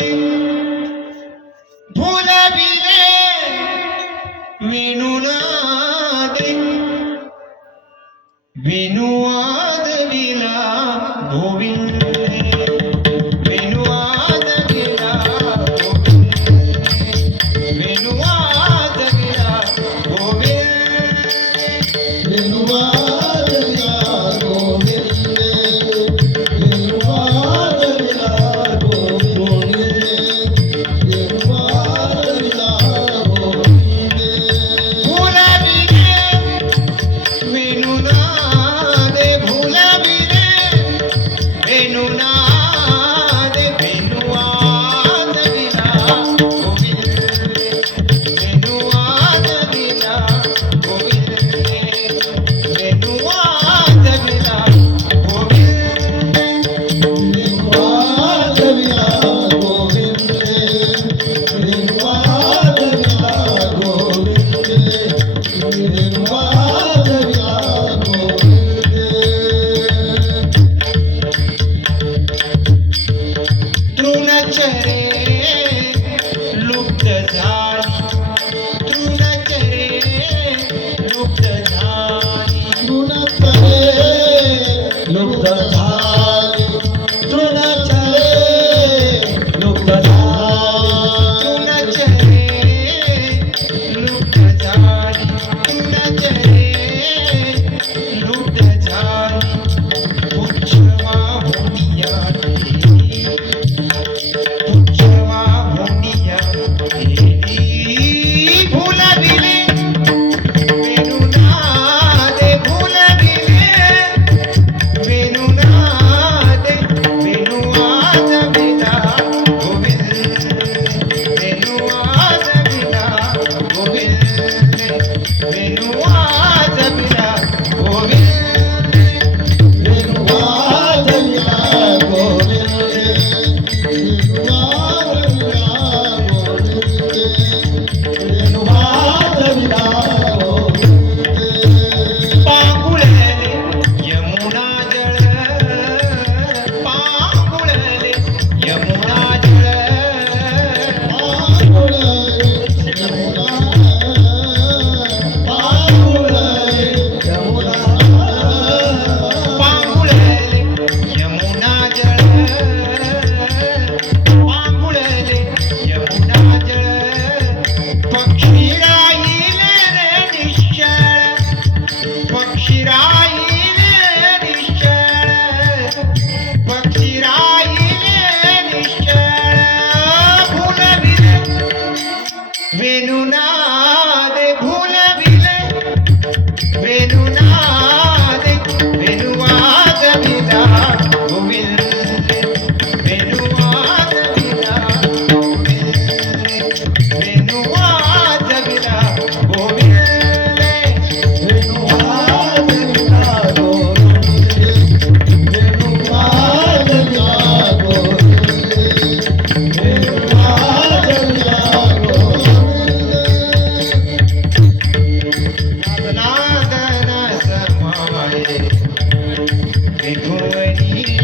Amém. त्रिभुवनी